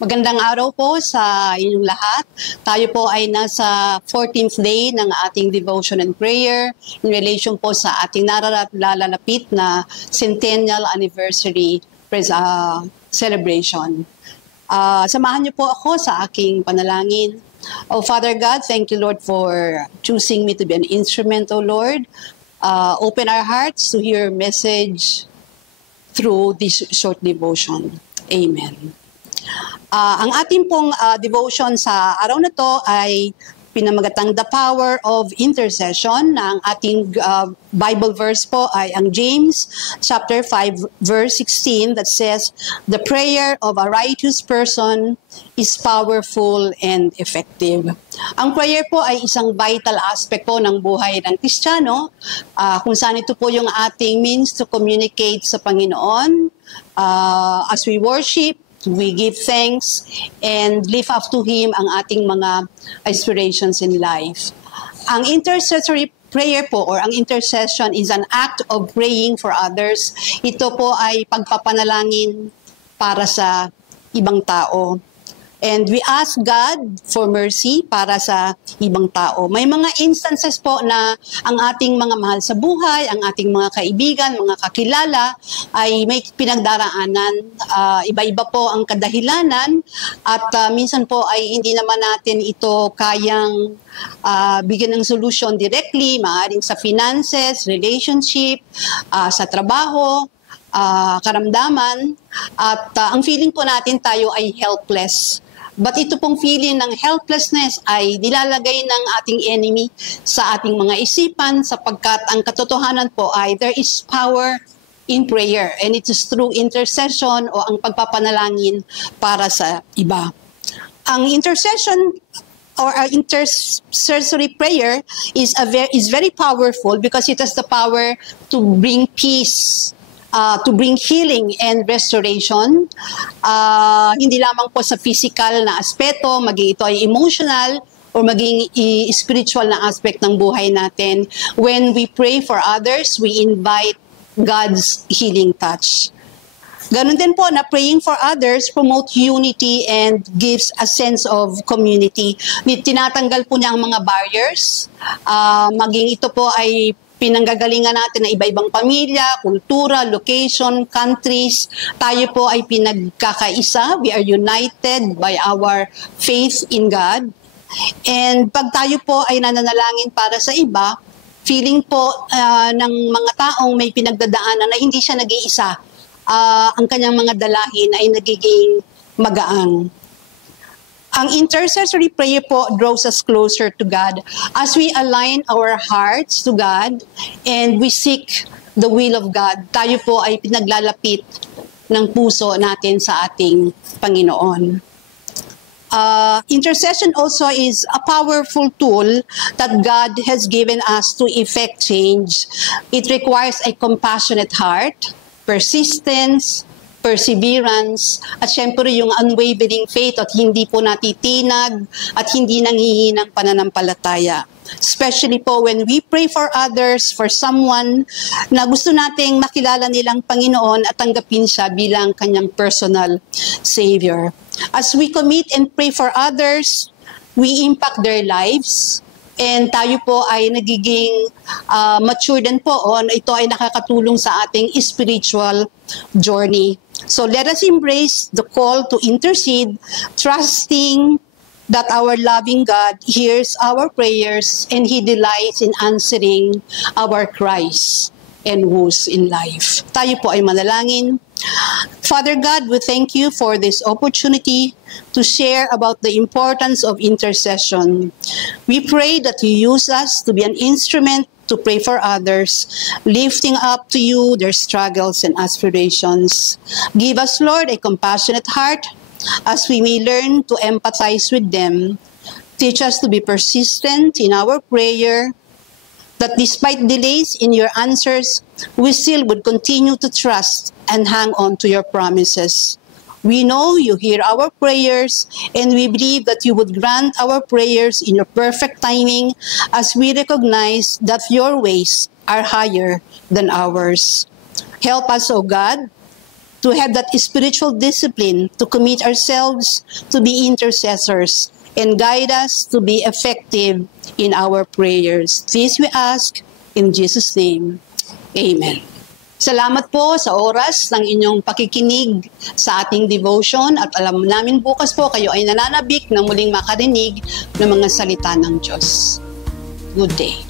Magandang araw po sa inyong lahat. Tayo po ay nasa 14th day ng ating devotion and prayer in relation po sa ating nalalapit na centennial anniversary celebration. Samahan niyo po ako sa aking panalangin. Oh Father God, thank you Lord for choosing me to be an instrument, oh Lord. Open our hearts to hear your message through this short devotion. Amen. Ang ating pong devotion sa araw na to ay pinamagatang The Power of Intercession. Ang ating Bible verse po ay ang James chapter 5 verse 16 that says, "The prayer of a righteous person is powerful and effective." Ang prayer po ay isang vital aspect po ng buhay ng Kristiyano, kung saan ito po yung ating means to communicate sa Panginoon as we worship. We give thanks and lift up to Him ang ating mga aspirations in life. Ang intercessory prayer po or ang intercession is an act of praying for others. Ito po ay pagpapanalangin para sa ibang tao. And we ask God for mercy para sa ibang tao. May mga instances po na ang ating mga mahal sa buhay, ang ating mga kaibigan, mga kakilala ay may pinagdaraanan. Iba-iba po ang kadahilanan at minsan po ay hindi naman natin ito kayang bigyan ng solution directly, maaaring sa finances, relationship, sa trabaho, karamdaman. At ang feeling po natin tayo ay helpless. But ito pong feeling ng helplessness ay nilalagay ng ating enemy sa ating mga isipan sapagkat ang katotohanan po ay there is power in prayer and it is through intercession o ang pagpapanalangin para sa iba. Ang intercession or intercessory prayer is very powerful because it has the power to bring peace, to bring healing and restoration. Hindi lamang po sa physical na aspeto, maging ito ay emotional or maging spiritual na aspect ng buhay natin. When we pray for others, we invite God's healing touch. Ganun din po na praying for others promote unity and gives a sense of community. Tinatanggal po niya ang mga barriers. Maging ito po ay pinanggagalingan natin ng iba-ibang pamilya, kultura, location, countries. Tayo po ay pinagkakaisa. We are united by our faith in God. And pag tayo po ay nananalangin para sa iba, feeling po ng mga taong may pinagdadaanan na hindi siya nag-iisa. Ang kanyang mga dalahin ay nagiging magaang. Ang intercessory prayer po draws us closer to God as we align our hearts to God and we seek the will of God. Tayo po ay pinaglalapit ng puso natin sa ating Panginoon. Intercession also is a powerful tool that God has given us to effect change. It requires a compassionate heart, persistence, perseverance, at syempre yung unwavering faith at hindi po natitinag at hindi nanghihinang pananampalataya. Especially po when we pray for others, for someone na gusto nating makilala nilang Panginoon at tanggapin siya bilang kanyang personal Savior. As we commit and pray for others, we impact their lives. And tayo po ay nagiging mature din po ito ay nakakatulong sa ating spiritual journey. So let us embrace the call to intercede, trusting that our loving God hears our prayers and He delights in answering our cries and woes in life. Tayo po ay manalangin. Father God, we thank you for this opportunity to share about the importance of intercession. We pray that you use us to be an instrument to pray for others, lifting up to you their struggles and aspirations. Give us, Lord, a compassionate heart as we may learn to empathize with them. Teach us to be persistent in our prayer, that despite delays in your answers, we still would continue to trust and hang on to your promises. We know you hear our prayers, and we believe that you would grant our prayers in your perfect timing as we recognize that your ways are higher than ours. Help us, O God, to have that spiritual discipline to commit ourselves to be intercessors and guide us to be effective in our prayers. This we ask in Jesus' name. Amen. Salamat po sa oras ng inyong pakikinig sa ating devotion at alam namin bukas po kayo ay nananabik na muling makarinig ng mga salita ng Diyos. Good day.